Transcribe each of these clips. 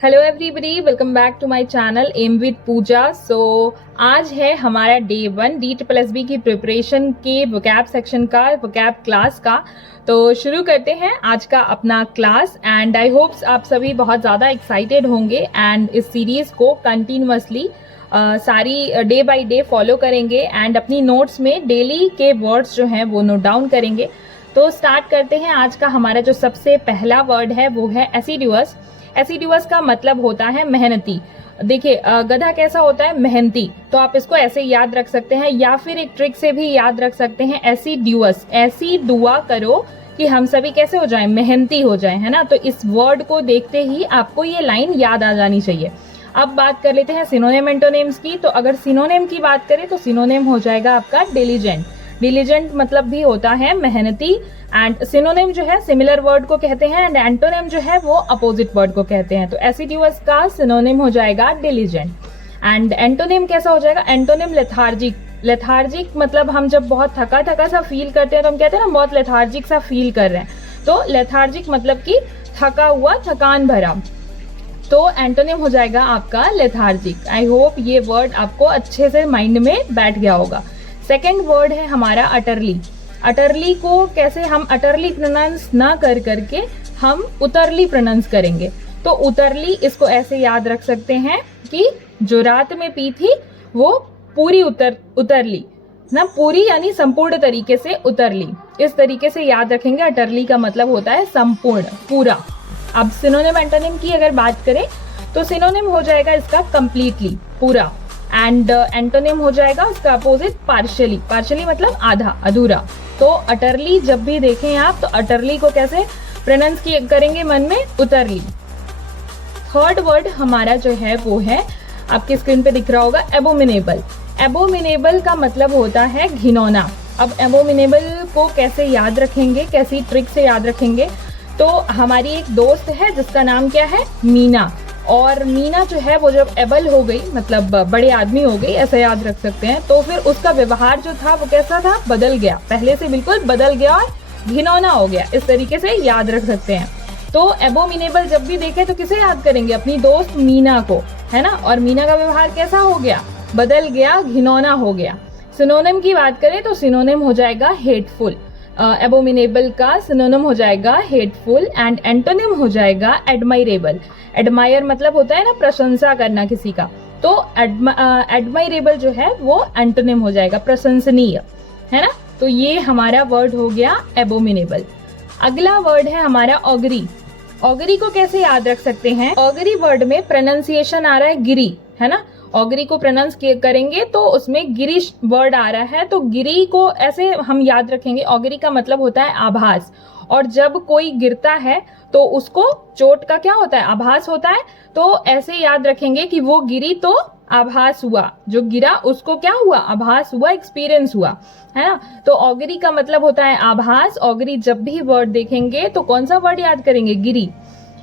Hello everybody, welcome back to my channel M with Pooja. आज है हमारा डे 1 D+B की प्रिपरेशन के वोकैब सेक्शन का, वोकैब क्लास का। तो शुरू करते हैं आज का अपना क्लास एंड आई होप्स आप सभी बहुत ज़्यादा एक्साइटेड होंगे एंड इस सीरीज़ को कंटिन्यूअसली सारी डे बाय डे फॉलो करेंगे एंड अपनी नोट्स में डेली के वर्ड्स जो हैं वो नोट डाउन करेंगे। तो स्टार्ट करते हैं। आज का हमारा जो सबसे पहला वर्ड है वो है एसिडुअस। एसिडुअस का मतलब होता है मेहनती। देखिए गधा कैसा होता है? मेहनती। तो आप इसको ऐसे याद रख सकते हैं या फिर एक ट्रिक से भी याद रख सकते हैं, एसिडुअस। ऐसी दुआ करो कि हम सभी कैसे हो जाएं? मेहनती हो जाएं, है ना। तो इस वर्ड को देखते ही आपको ये लाइन याद आ जानी चाहिए। अब बात कर लेते हैं सिनोनिम एंटोनिम्स की। तो अगर सिनोनिम की बात करें तो सिनोनिम हो जाएगा आपका डिलीजेंट। डिलीजेंट मतलब भी होता है मेहनती एंड सिनोनिम जो है सिमिलर वर्ड को कहते हैं एंड एंटोनिम जो है वो अपोजिट वर्ड को कहते हैं। तो एसिडुअस का सिनोनिम हो जाएगा डिलीजेंट एंड एंटोनिम कैसा हो जाएगा? Antonym lethargic. लेथार्जिक मतलब हम जब बहुत थका थका सा फील करते हैं तो हम कहते हैं ना बहुत लेथार्जिक सा फील कर रहे हैं। तो लेथार्जिक मतलब कि थका हुआ, थकान भरा। तो एंटोनिम हो जाएगा आपका लेथार्जिक। आई होप ये वर्ड आपको अच्छे से माइंड में बैठ गया होगा। सेकेंड वर्ड है हमारा अटरली। अटरली को कैसे हम अटरली प्रोनाउंस ना कर करके हम उतरली प्रोनाउंस करेंगे। तो उतरली इसको ऐसे याद रख सकते हैं कि जो रात में पी थी वो पूरी उतरली ना, पूरी यानी संपूर्ण तरीके से उतरली। इस तरीके से याद रखेंगे। अटरली का मतलब होता है संपूर्ण, पूरा। अब सिनोनिम एंटोनिम की अगर बात करें तो सिनोनिम हो जाएगा इसका कंप्लीटली, पूरा एंड एंटोनिम हो जाएगा उसका अपोजिट पार्शियली। पार्शियली मतलब आधा, अधूरा। तो अटरली जब भी देखें आप तो अटरली को कैसे प्रोनाउंस करेंगे मन में? उतरली। थर्ड वर्ड हमारा जो है वो है, आपके स्क्रीन पे दिख रहा होगा, एबोमिनेबल। एबोमिनेबल का मतलब होता है घिनौना। अब एबोमिनेबल को कैसे याद रखेंगे, कैसी ट्रिक से याद रखेंगे? तो हमारी एक दोस्त है जिसका नाम क्या है? मीना। और मीना जो है वो जब एबल हो गई, मतलब बड़े आदमी हो गई, ऐसा याद रख सकते हैं। तो फिर उसका व्यवहार जो था वो कैसा था? बदल गया, पहले से बिल्कुल बदल गया और घिनौना हो गया। इस तरीके से याद रख सकते हैं। तो एबोमिनेबल जब भी देखें तो किसे याद करेंगे? अपनी दोस्त मीना को, है ना। और मीना का व्यवहार कैसा हो गया? बदल गया, घिनौना हो गया। सिनोनिम की बात करें तो सिनोनिम हो जाएगा हेटफुल। एबोमिनेबल का सिनोनिम हो जाएगा हेटफुल एंड एंटोनिम हो जाएगा एडमायरेबल। एडमायर मतलब होता है ना प्रशंसा करना किसी का। तो एडमायरेबल जो है वो एंटोनिम हो जाएगा प्रशंसनीय, है ना। तो ये हमारा वर्ड हो गया एबोमिनेबल। अगला वर्ड है हमारा ऑगरी। ऑगरी को कैसे याद रख सकते हैं? ऑगरी वर्ड में प्रोनाउंसिएशन आ रहा है गिरी, है ना। ऑगरी को प्रोनाउंस करेंगे तो उसमें गिरीश वर्ड आ रहा है। तो गिरी को ऐसे हम याद रखेंगे। ऑगरी का मतलब होता है आभास। और जब कोई गिरता है तो उसको चोट का क्या होता है? आभास होता है। तो ऐसे याद रखेंगे कि वो गिरी तो आभास हुआ, जो गिरा उसको क्या हुआ? आभास हुआ, एक्सपीरियंस हुआ, है ना। तो ऑगरी का मतलब होता है आभास। ऑगरी जब भी वर्ड देखेंगे तो कौन सा वर्ड याद करेंगे? गिरी।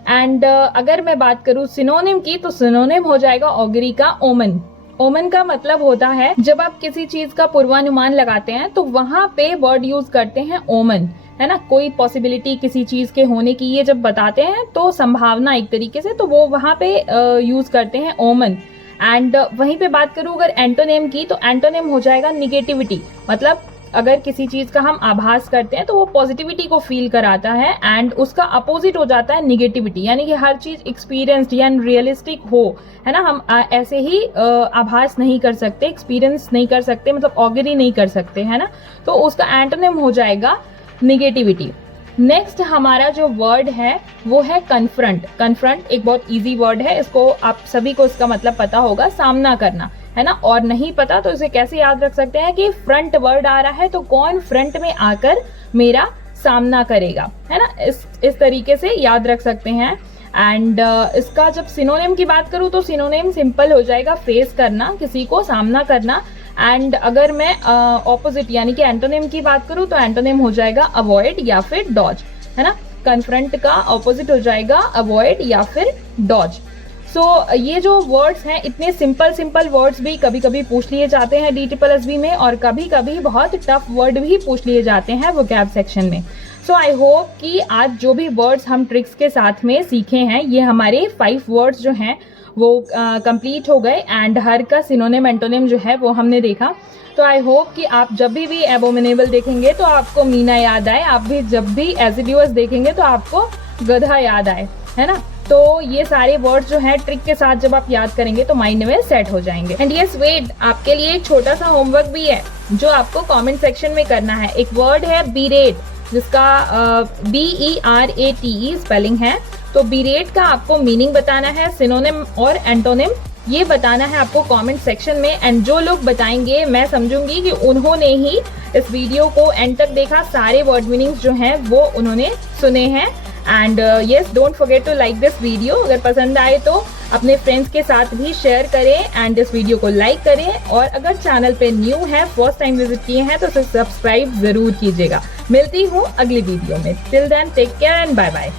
एंड अगर मैं बात करूं सिनोनिम की तो सिनोनिम हो जाएगा ऑगरी का ओमन। ओमन का मतलब होता है जब आप किसी चीज का पूर्वानुमान लगाते हैं तो वहां पे वर्ड यूज करते हैं ओमन, है ना। कोई पॉसिबिलिटी किसी चीज के होने की ये जब बताते हैं तो संभावना एक तरीके से, तो वो वहां पे यूज करते हैं ओमन। एंड वहीं पे बात करूं अगर एंटोनिम की तो एंटोनिम हो जाएगा निगेटिविटी। मतलब अगर किसी चीज का हम आभास करते हैं तो वो पॉजिटिविटी को फील कराता है एंड उसका अपोजिट हो जाता है निगेटिविटी। यानी कि हर चीज एक्सपीरियंस्ड या रियलिस्टिक हो, है ना। हम ऐसे ही आभास नहीं कर सकते, एक्सपीरियंस नहीं कर सकते, मतलब ऑगरी नहीं कर सकते, है ना। तो उसका एंटोनिम हो जाएगा निगेटिविटी। नेक्स्ट हमारा जो वर्ड है वो है कन्फ्रंट। कन्फ्रंट एक बहुत इजी वर्ड है, इसको आप सभी को इसका मतलब पता होगा, सामना करना, है ना। और नहीं पता तो इसे कैसे याद रख सकते हैं कि फ्रंट वर्ड आ रहा है तो कौन फ्रंट में आकर मेरा सामना करेगा, है ना। इस तरीके से याद रख सकते हैं। एंड इसका जब सिनोनिम की बात करूं तो सिनोनिम सिंपल हो जाएगा फेस करना, किसी को सामना करना। एंड अगर मैं ऑपोजिट यानी कि एंटोनिम की बात करूं तो एंटोनिम हो जाएगा अवॉइड या फिर डॉज, है ना। कन्फ्रंट का ऑपोजिट हो जाएगा अवॉइड या फिर डॉज। सो ये जो वर्ड्स हैं इतने सिंपल वर्ड्स भी कभी कभी पूछ लिए जाते हैं D+B में और कभी कभी बहुत टफ वर्ड भी पूछ लिए जाते हैं वोकैब सेक्शन में। सो आई होप कि आज जो भी वर्ड्स हम ट्रिक्स के साथ में सीखे हैं, ये हमारे 5 वर्ड्स जो हैं वो कंप्लीट हो गए एंड हर का सिनोनिम एंटोनिम जो है वो हमने देखा। तो आई होप कि आप जब भी एबोमिनेबल देखेंगे तो आपको मीना याद आए, आप भी जब भी एसिडियस देखेंगे तो आपको गधा याद आए, है ना। तो ये सारे वर्ड्स जो हैं ट्रिक के साथ जब आप याद करेंगे तो माइंड में सेट हो जाएंगे। एंड यस वेट, आपके लिए एक छोटा सा होमवर्क भी है जो आपको कमेंट सेक्शन में करना है। एक वर्ड है बीरेट, जिसका BERATE स्पेलिंग है। तो बीरेट का आपको मीनिंग बताना है, सिनोनिम और एंटोनिम ये बताना है आपको कमेंट सेक्शन में। एंड जो लोग बताएंगे मैं समझूंगी कि उन्होंने ही इस वीडियो को एंड तक देखा, सारे वर्ड मीनिंग्स जो हैं वो उन्होंने सुने हैं। And yes, don't forget to like this video. अगर पसंद आए तो अपने फ्रेंड्स के साथ भी शेयर करें एंड इस वीडियो को लाइक करें। और अगर चैनल पे न्यू है, फर्स्ट टाइम विजिट किए हैं तो सब्सक्राइब जरूर कीजिएगा। मिलती हूँ अगली वीडियो में। Till then take care and bye bye.